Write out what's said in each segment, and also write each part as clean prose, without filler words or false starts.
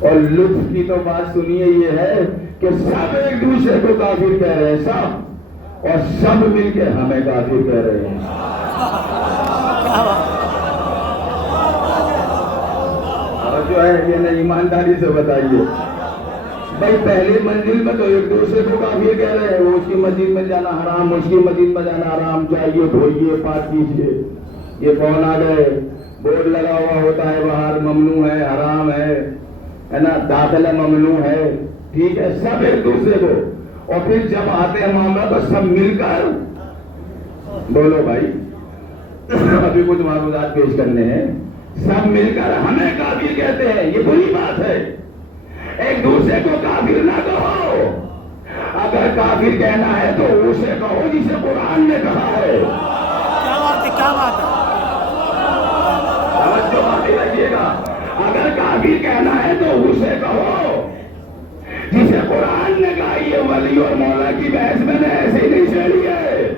اور لطف کی تو بات سنیے یہ ہے کہ سب ایک دوسرے کو کافر کہہ رہے ہیں، سب، اور سب مل کے ہمیں کافر کہہ رہے ہیں۔ اور جو ہے یہ نا ایمانداری سے بتائیے بھائی، پہلی منزل میں تو ایک دوسرے کو کافر کہہ رہے ہیں، وہ اس کی مسجد میں جانا حرام، اس کی مسجد میں جانا حرام، جائیے دھوئیے پاک کیجیے۔ یہ کون آ گئے؟ بورڈ لگا ہوا ہوتا ہے باہر، ممنوع ہے، حرام ہے نا، داخلہ ممنوع ہے، ٹھیک ہے، سب ایک دوسرے کو، اور پھر جب آتے ہیں معاملہ تو سب مل کر، بولو بھائی، ابھی کچھ معلومات پیش کرنے ہیں، سب مل کر ہمیں کافر کہتے ہیں۔ یہ بری بات ہے، ایک دوسرے کو کافر نہ کہو۔ اگر کافر کہنا ہے تو اسے کہو جسے قرآن نے کہا ہے۔ کیا بات ہے؟ توجہ آگے رکھیے گا، اگر کافر کہنا ہے تو اسے کہو جسے قرآن نے کہا۔ یہ ولی اور مولا کی بحث میں نے ایسے ہی نہیں چھیڑی ہے،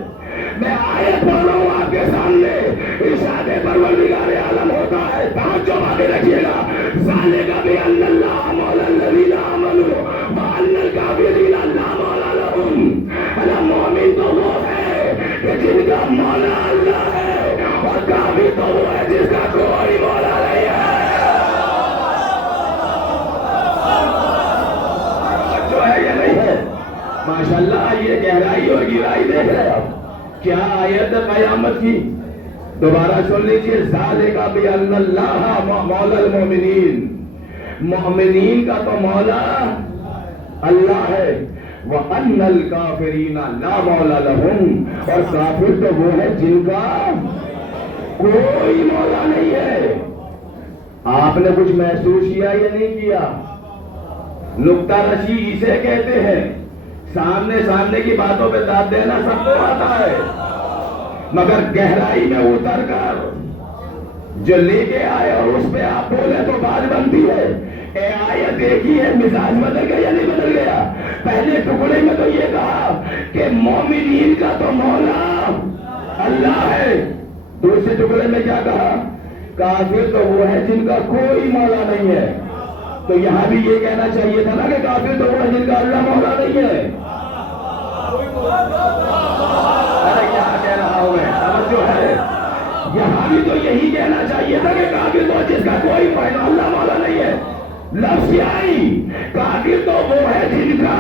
میں آیت پڑھ رہا ہوں آپ کے سامنے، ارشاد پروردگار عالم ہوتا ہے۔ توجہ آگے رکھیے گا، ذالک بأن اللہ مولا الذین آمنوا وأن الکافرین لا مولا لهم۔ مومن تو وہ ہے کہ جن کا مولا اللہ ہے، اور کافر تو وہ ہے جس کا کوئی مولا نہیں ہے۔ جو ہے یہ نہیں ہے، ماشاءاللہ یہ گہرائی اور گہرائی دیکھ رہے ہیں آپ، کیا آیت قیامت کی، دوبارہ سن لیجیے، ذالک بأن اللہ مولا المؤمنین، مومنین کا تو مولا اللہ ہے، وَأَنَّ الْكَافِرِينَ لَا مَوْلَى لَهُمْ، اور کافر تو وہ ہے جن کا کوئی مولا نہیں ہے۔ آپ نے کچھ محسوس کیا یا نہیں کیا؟ نکتہ رسی اسے کہتے ہیں، سامنے کی باتوں پہ داد دینا سب کو آتا ہے، مگر گہرائی میں اتر کر جو لے کے آئے اور اس پہ آپ بولے تو بات بنتی ہے۔ اے آیت دیکھی ہے، مزاج بدل گیا یا نہیں بدل گیا؟ پہلے ٹکڑے میں تو یہ کہا کہ مومنین کا تو مولا اللہ ہے، دوسرے ٹکڑے میں کیا کہا؟ کافر تو وہ ہے جن کا کوئی مولا نہیں ہے۔ تو یہاں بھی یہ کہنا چاہیے تھا نا کہ کافر تو وہ ہے جن کا اللہ مولا نہیں ہے۔ ارے کیا کہہ رہا ہوں میں، توجہ ہے، یہاں بھی تو یہی کہنا چاہیے تھا کہ کافر تو جس کا کوئی اللہ مولا نہیں ہے۔ لفظ آئی، کافر تو وہ ہے جن کا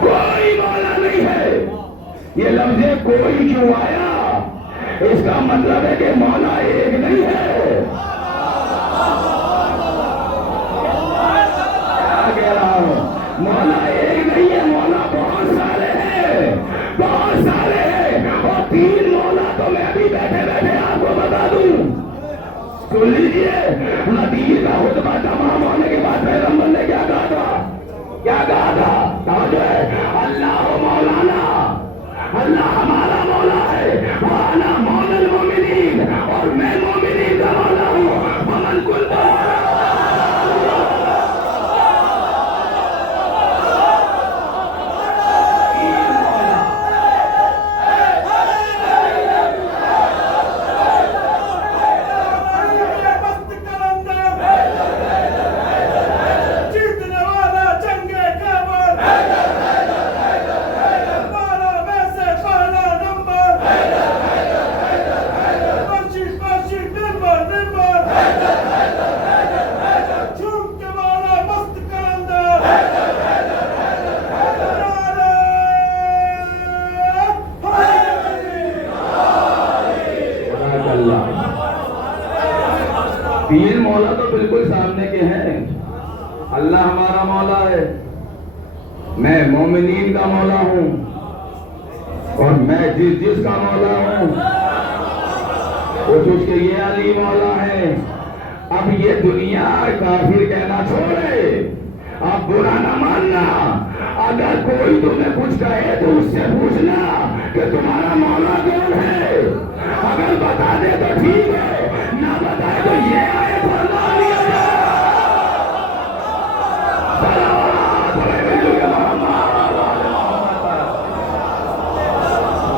کوئی مولا نہیں ہے۔ یہ لفظ کوئی کیوں آیا؟ اس کا مطلب ہے کہ مولا ایک نہیں ہے۔ کیا کہہ رہا ہوں؟ مولا ایک نہیں ہے، مولا بہت سارے ہیں، بہت سارے ہیں، اور تین مولا تو میں ابھی بیٹھے بیٹھے آپ کو بتا دوں۔ سن لیجیے، حدیث کا خطبہ تمام ہونے کے بعد پیغمبر نے کیا کہا تھا؟ کیا کہا تھا؟ توجہ ہے، اللہ مولانا، اللہ ہمارا مولا ہے، وانا مولا المومنین، اور میں مومنین کا مولا ہوں، ومن کنت تین مولا تو بالکل سامنے کے ہیں۔ اللہ ہمارا مولا ہے، میں مومنین کا مولا ہوں، اور میں جس کا مولا ہوں اس کے یہ علی مولا ہے۔ اب یہ دنیا کافر کہنا چھوڑے، اب برا نہ ماننا، اگر کوئی تمہیں کچھ کہے تو اس سے پوچھنا کہ تمہارا مولا کون ہے، اگر بتا دے تو ٹھیک ہے، نہ بتائے تو یہ آئے پڑھنا لیا جائے۔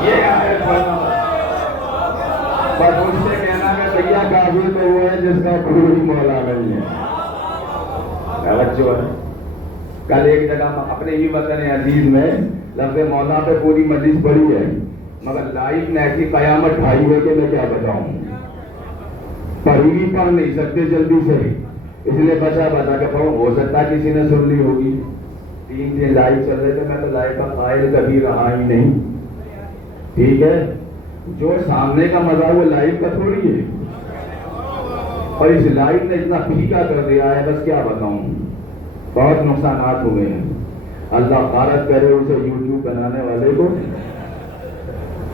یہ آئے پڑھنا، بس ان سے کہنا کہ بھیا کافر تو وہ ہے جس کا کوئی مولا نہیں ہے۔ توجہ ہے. کل ایک جگہ اپنے ہی وطن عزیز میں لفظ مولا پہ پوری مجلس پڑی ہے، مگر لائف نے ایسی قیامت ڈھائی ہے کہ میں کیا بتاؤں. پڑھی بھی پڑھ نہیں سکتے جلدی سے، اس لیے بچا کہ پڑھو. ہو سکتا ہے کسی نے سن لی ہوگی. 3 دن لائف چل رہے تھے، میں تو لائف کا قائل کبھی رہا ہی نہیں. ٹھیک ہے، جو سامنے کا مزہ وہ لائف کا تھوڑی ہے، اور اس لائف نے اتنا پھیکا کر دیا ہے بس کیا بتاؤں. بہت نقصانات ہو گئے ہیں. اللہ غارت کرے اسے یوٹیوب بنانے والے کو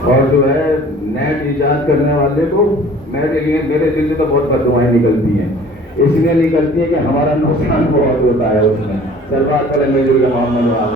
اور جو ہے نیٹ ایجاد کرنے والے کو. میرے دل سے تو بہت بددعائیں نکلتی ہیں، اس لیے نکلتی ہے کہ ہمارا نقصان بہت ہوتا ہے اس میں. سرکار کرے محمد